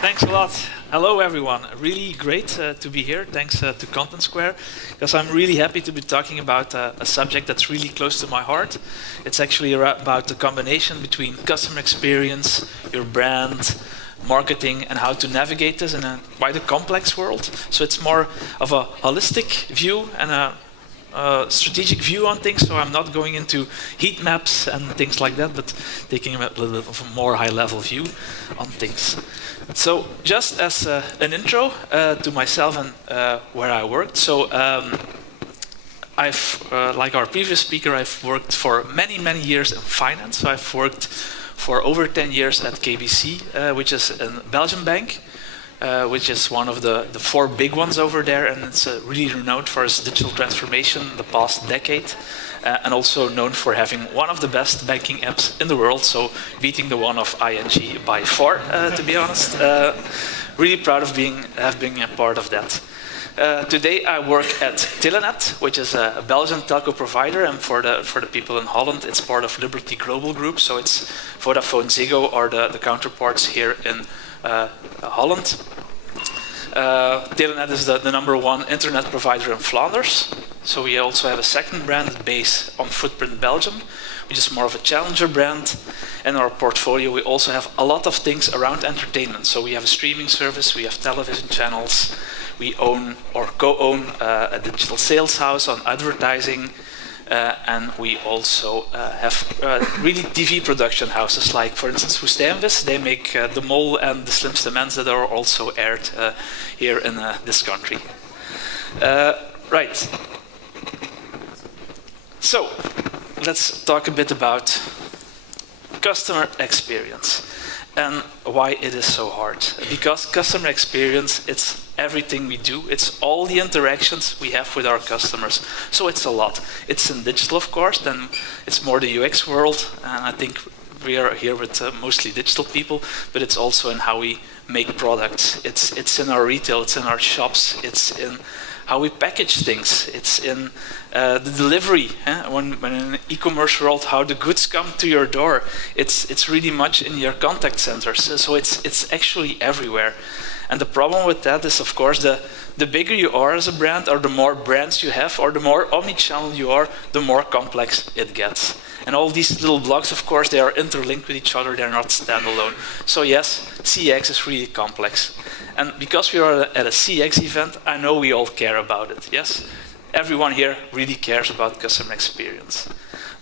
Thanks a lot. Hello, everyone. Really great to be here. Thanks to Content Square, because I'm really happy to be talking about a subject that's really close to my heart. It's actually about the combination between customer experience, your brand, marketing, and how to navigate this in a quite a complex world. So it's more of a holistic view and a strategic view on things, so I'm not going into heat maps and things like that, but taking a little bit of a more high-level view on things. So just as an intro to myself and where I worked, so I've, like our previous speaker, I've worked for many, many years in finance. So I've worked for over 10 years at KBC, which is a Belgian bank, which is one of the four big ones over there, and it's really renowned for its digital transformation the past decade, and also known for having one of the best banking apps in the world, so beating the one of ING by far, to be honest. Really proud of being a part of that. Today I work at Telenet, which is a Belgian telco provider, and for the people in Holland, it's part of Liberty Global Group, so it's Vodafone Ziggo or the counterparts here in Holland. Telenet is the #1 internet provider in Flanders. So we also have a second brand based on Footprint Belgium, which is more of a challenger brand. In our portfolio, we also have a lot of things around entertainment. So we have a streaming service, we have television channels, we own or co-own a digital sales house on advertising, and we also have really TV production houses, like, for instance, Woestijnvis. They make De Mol and The Slimste Mens that are also aired here in this country. Right. So, let's talk a bit about customer experience and why it is so hard. Because customer experience, it's everything we do. It's all the interactions we have with our customers. So it's a lot. It's in digital, of course, then it's more the UX world. And I think we are here with mostly digital people, but it's also in how we make products. It's in our retail, it's in our shops, it's in how we package things. It's in the delivery. When in an e-commerce world, how the goods come to your door. It's really much in your contact centers. So it's actually everywhere. And the problem with that is, of course, the bigger you are as a brand, or the more brands you have, or the more omnichannel you are, the more complex it gets. And all these little blocks, of course, they are interlinked with each other. They're not standalone. So yes, CX is really complex. And because we are at a CX event, I know we all care about it, yes? Everyone here really cares about customer experience.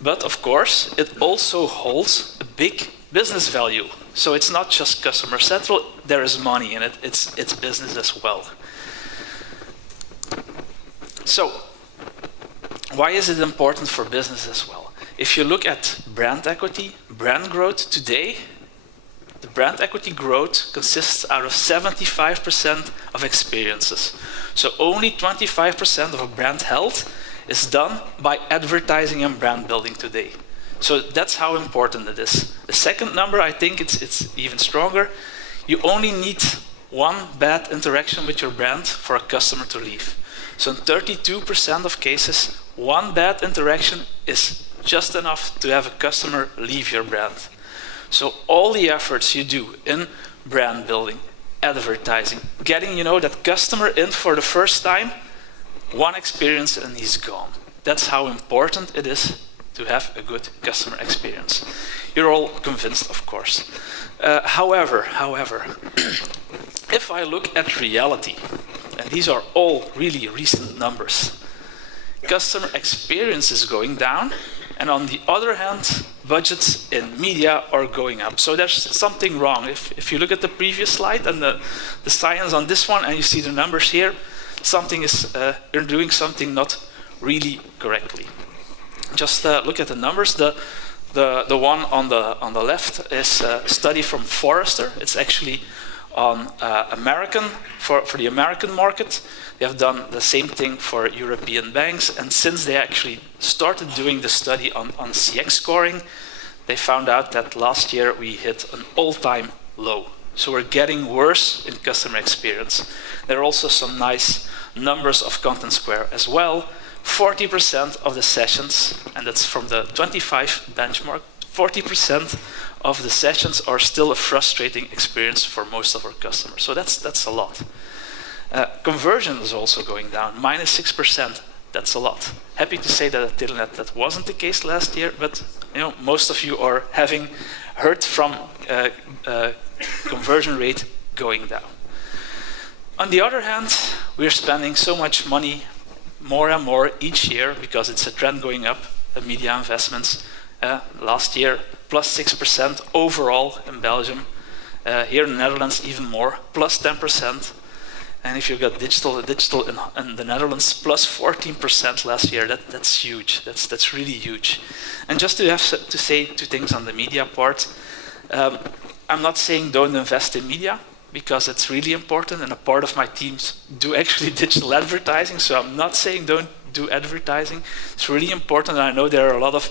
But of course, it also holds a big business value. So it's not just customer central, there is money in it, it's business as well. So, why is it important for business as well? If you look at brand equity, brand growth today, the brand equity growth consists out of 75% of experiences. So only 25% of a brand health is done by advertising and brand building today. So that's how important it is. The second number, I think it's even stronger. You only need one bad interaction with your brand for a customer to leave. So in 32% of cases, one bad interaction is just enough to have a customer leave your brand. So all the efforts you do in brand building, advertising, getting that customer in for the first time, one experience and he's gone. That's how important it is to have a good customer experience. You're all convinced, of course. However, if I look at reality, and these are all really recent numbers, customer experience is going down, and on the other hand, budgets in media are going up. So there's something wrong. If you look at the previous slide and the science on this one, and you see the numbers here, something is, you're doing something not really correctly. Just look at the numbers. The one on the left is a study from Forrester. It's actually on American for the American market. They have done the same thing for European banks, and since they actually started doing the study on CX scoring, they found out that last year we hit an all-time low. So we're getting worse in customer experience. There are also some nice numbers of Content Square as well. 40% of the sessions, and that's from the 25 benchmark, 40% of the sessions are still a frustrating experience for most of our customers. So that's a lot. Conversion is also going down, -6%. That's a lot. Happy to say that at Telenet that wasn't the case last year, but most of you are having heard from conversion rate going down. On the other hand, we're spending so much money, more and more each year, because it's a trend going up, media investments. Last year, +6% overall in Belgium. Here in the Netherlands, even more, +10%. And if you've got digital in the Netherlands, +14% last year. That's huge. That's really huge. And just to say two things on the media part, I'm not saying don't invest in media, because it's really important, and a part of my teams do actually digital advertising, so I'm not saying don't do advertising. It's really important, and I know there are a lot of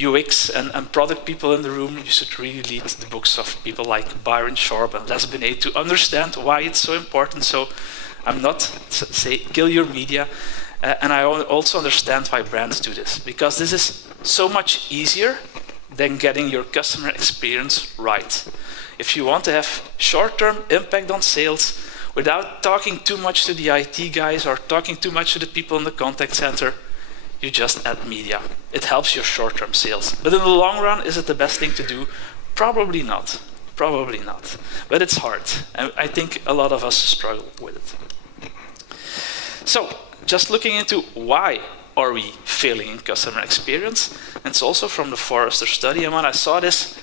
UX and product people in the room. You should really read the books of people like Byron Sharp and Les Binet to understand why it's so important. So I'm not say kill your media, and I also understand why brands do this, because this is so much easier than getting your customer experience right. If you want to have short-term impact on sales without talking too much to the IT guys or talking too much to the people in the contact center, you just add media. It helps your short-term sales. But in the long run, is it the best thing to do? Probably not. Probably not. But it's hard. And I think a lot of us struggle with it. So, just looking into why are we failing in customer experience? And it's also from the Forrester study. And when I saw this,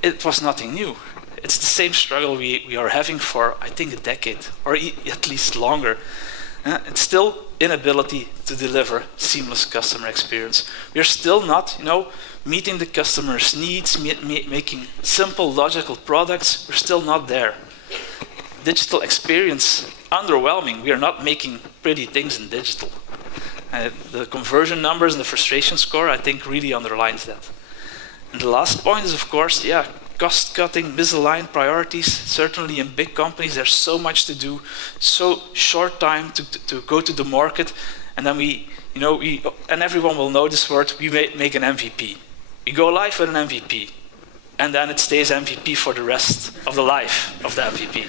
it was nothing new. It's the same struggle we are having for, I think, a decade, or at least longer. It's still inability to deliver seamless customer experience. We're still not, meeting the customer's needs, making simple, logical products. We're still not there. Digital experience, underwhelming. We are not making pretty things in digital. The conversion numbers and the frustration score, I think, really underlines that. And the last point is, of course, cost-cutting, misaligned priorities. Certainly in big companies, there's so much to do, so short time to go to the market, and then and everyone will know this word, we make an MVP. We go live with an MVP, and then it stays MVP for the rest of the life of the MVP,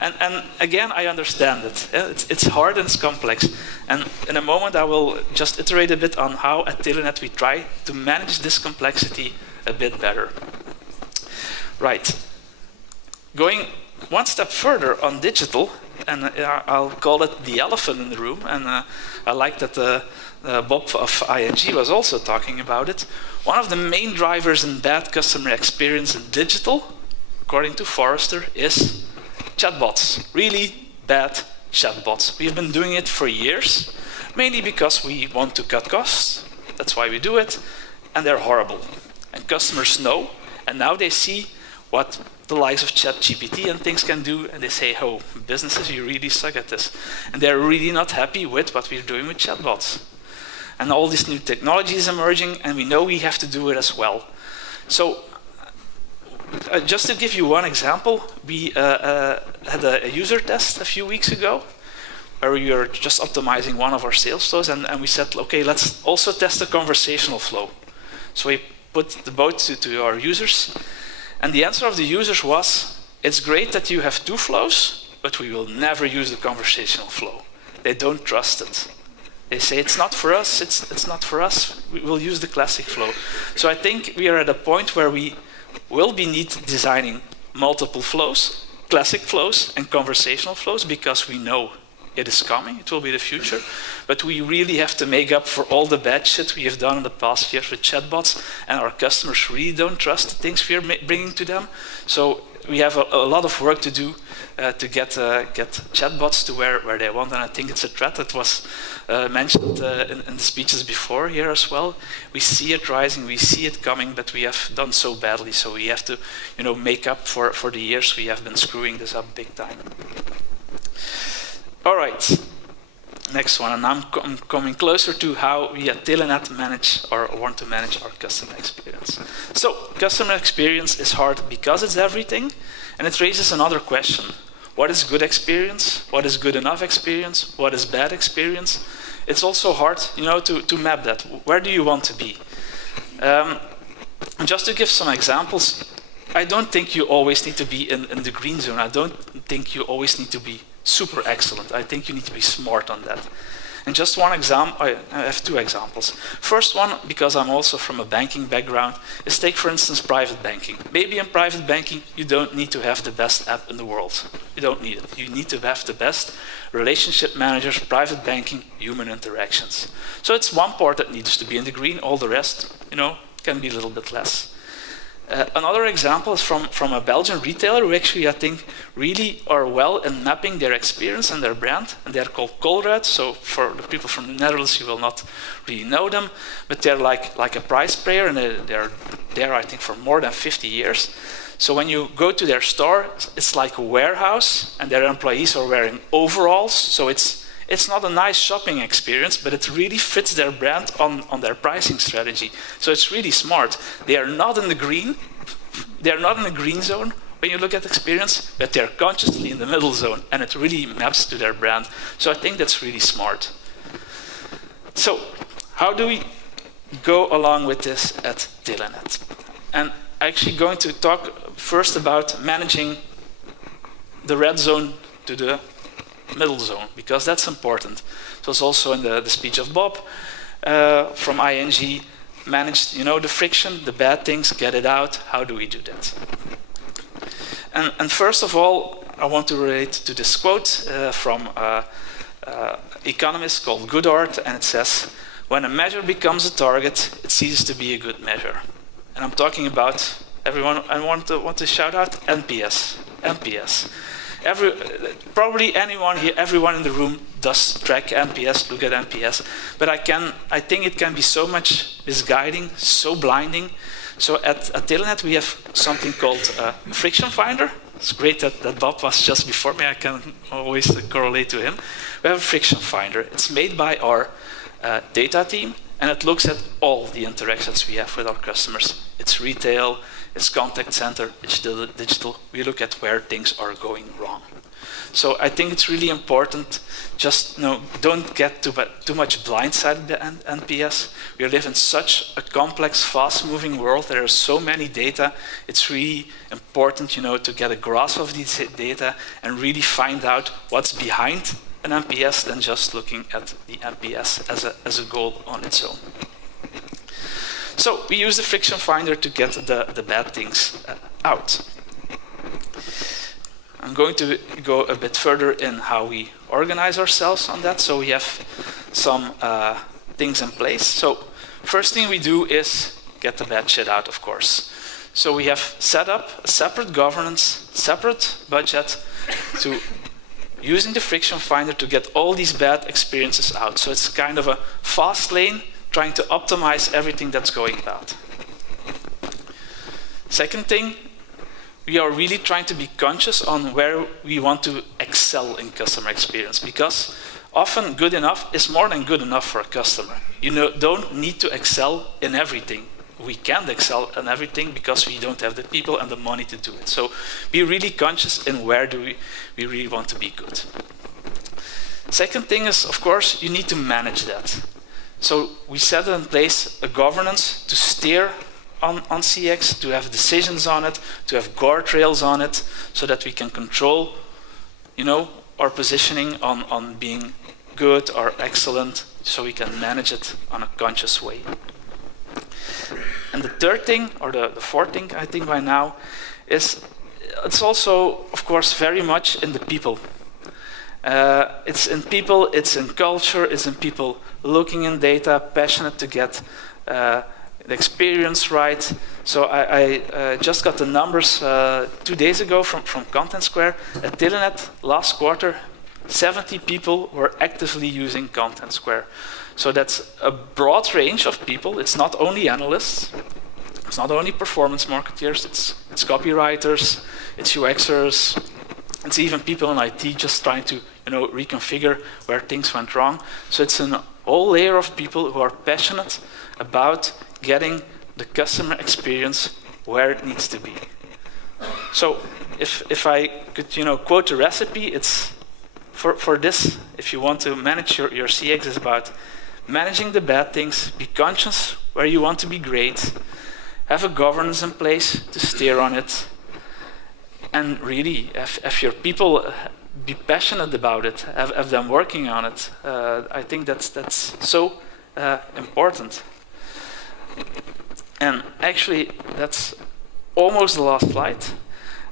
And again, I understand it. It's hard and it's complex. And in a moment, I will just iterate a bit on how at Telenet we try to manage this complexity a bit better. Right. Going one step further on digital, and I'll call it the elephant in the room, and I like that Bob of ING was also talking about it. One of the main drivers in bad customer experience in digital, according to Forrester, is chatbots, really bad chatbots. We've been doing it for years, mainly because we want to cut costs. That's why we do it, and they're horrible. And customers know, and now they see what the likes of ChatGPT and things can do, and they say, oh, businesses, you really suck at this. And they're really not happy with what we're doing with chatbots. And all this new technology is emerging, and we know we have to do it as well. So, just to give you one example, we had a user test a few weeks ago where we were just optimizing one of our sales flows, and we said, okay, let's also test the conversational flow. So we put the boat to our users, and the answer of the users was, it's great that you have two flows, but we will never use the conversational flow. They don't trust it. They say, it's not for us, it's not for us, we will use the classic flow. So I think we are at a point where we will be designing multiple flows, classic flows and conversational flows, because we know it is coming, it will be the future, but we really have to make up for all the bad shit we have done in the past years with chatbots, and our customers really don't trust the things we are bringing to them. So we have a lot of work to do to get chatbots to where they want, and I think it's a threat that was mentioned in the speeches before here as well. We see it rising, we see it coming, but we have done so badly, so we have to make up for the years we have been screwing this up big time. All right, next one, and I'm coming closer to how we at Telenet manage or want to manage our customer experience. So, customer experience is hard because it's everything, and it raises another question. What is good experience? What is good enough experience? What is bad experience? It's also hard, to map that. Where do you want to be? And just to give some examples, I don't think you always need to be in the green zone. I don't think you always need to be super excellent. I think you need to be smart on that. And just one example, I have two examples. First one, because I'm also from a banking background, is take, for instance, private banking. Maybe in private banking, you don't need to have the best app in the world. You don't need it. You need to have the best relationship managers, private banking, human interactions. So it's one part that needs to be in the green. All the rest, can be a little bit less. Another example is from a Belgian retailer who actually, I think, really are well in mapping their experience and their brand. And they're called Colruyt. So for the people from the Netherlands, you will not really know them. But they're like a prize player, and they're there, I think, for more than 50 years. So when you go to their store, it's like a warehouse, and their employees are wearing overalls. So it's not a nice shopping experience, but it really fits their brand on their pricing strategy. So it's really smart. They are not in the green. They are not in the green zone when you look at experience, but they're consciously in the middle zone, and it really maps to their brand. So I think that's really smart. So how do we go along with this at Telenet? And I'm actually going to talk first about managing the red zone to the middle zone, because that's important. So it's also in the speech of Bob from ING, managed, the friction, the bad things, get it out. How do we do that? And first of all, I want to relate to this quote from an economist called Goodhart, and it says, when a measure becomes a target, it ceases to be a good measure. And I'm talking about everyone. I want to shout out NPS. NPS. Probably anyone here, everyone in the room does track NPS, look at NPS, but I think it can be so much misguiding, so blinding. So at Telenet we have something called a friction finder. It's great that Bob was just before me. I can always correlate to him. We have a friction finder. It's made by our data team, and it looks at all the interactions we have with our customers. It's retail, it's contact center, it's digital. We look at where things are going wrong. So I think it's really important, just don't get too much blindsided by NPS. We live in such a complex, fast-moving world. There are so many data. It's really important, to get a grasp of these data and really find out what's behind an NPS than just looking at the NPS as a goal on its own. So we use the friction finder to get the bad things out. I'm going to go a bit further in how we organize ourselves on that. So we have some things in place. So first thing we do is get the bad shit out, of course. So we have set up a separate governance, separate budget to using the friction finder to get all these bad experiences out. So it's kind of a fast lane, trying to optimize everything that's going bad. Second thing, we are really trying to be conscious on where we want to excel in customer experience, because often good enough is more than good enough for a customer. You don't need to excel in everything. We can't excel in everything because we don't have the people and the money to do it. So be really conscious in where do we really want to be good. Second thing is, of course, you need to manage that. So we set in place a governance to steer on CX, to have decisions on it, to have guardrails on it, so that we can control, our positioning on being good or excellent, so we can manage it on a conscious way. And the third thing, or the fourth thing, I think by now, is it's also, of course, very much in the people. It's in people, it's in culture, it's in people looking in data, passionate to get the experience right. So I just got the numbers 2 days ago from Content Square. At Telenet, last quarter, 70 people were actively using Content Square. So that's a broad range of people. It's not only analysts, it's not only performance marketeers, it's copywriters, it's UXers, it's even people in IT just trying to reconfigure where things went wrong. So it's a whole layer of people who are passionate about getting the customer experience where it needs to be. So if I could quote a recipe, it's for this, if you want to manage your CX, is about managing the bad things, be conscious where you want to be great, have a governance in place to steer on it, and really, if your people be passionate about it, have them working on it. I think that's so important. And actually, that's almost the last slide.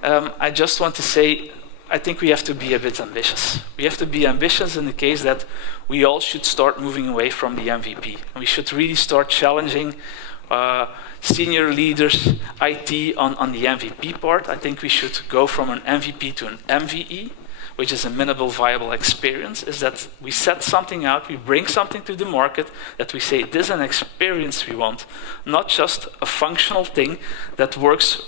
I just want to say, I think we have to be a bit ambitious. We have to be ambitious in the case that we all should start moving away from the MVP. And we should really start challenging senior leaders, IT on the MVP part. I think we should go from an MVP to an MVE, which is a minimal viable experience, is that we set something out, we bring something to the market, that we say this is an experience we want, not just a functional thing that works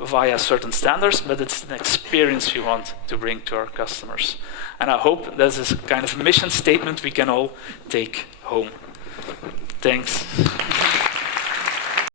via certain standards, but it's an experience we want to bring to our customers. And I hope this is a kind of mission statement we can all take home. Thanks.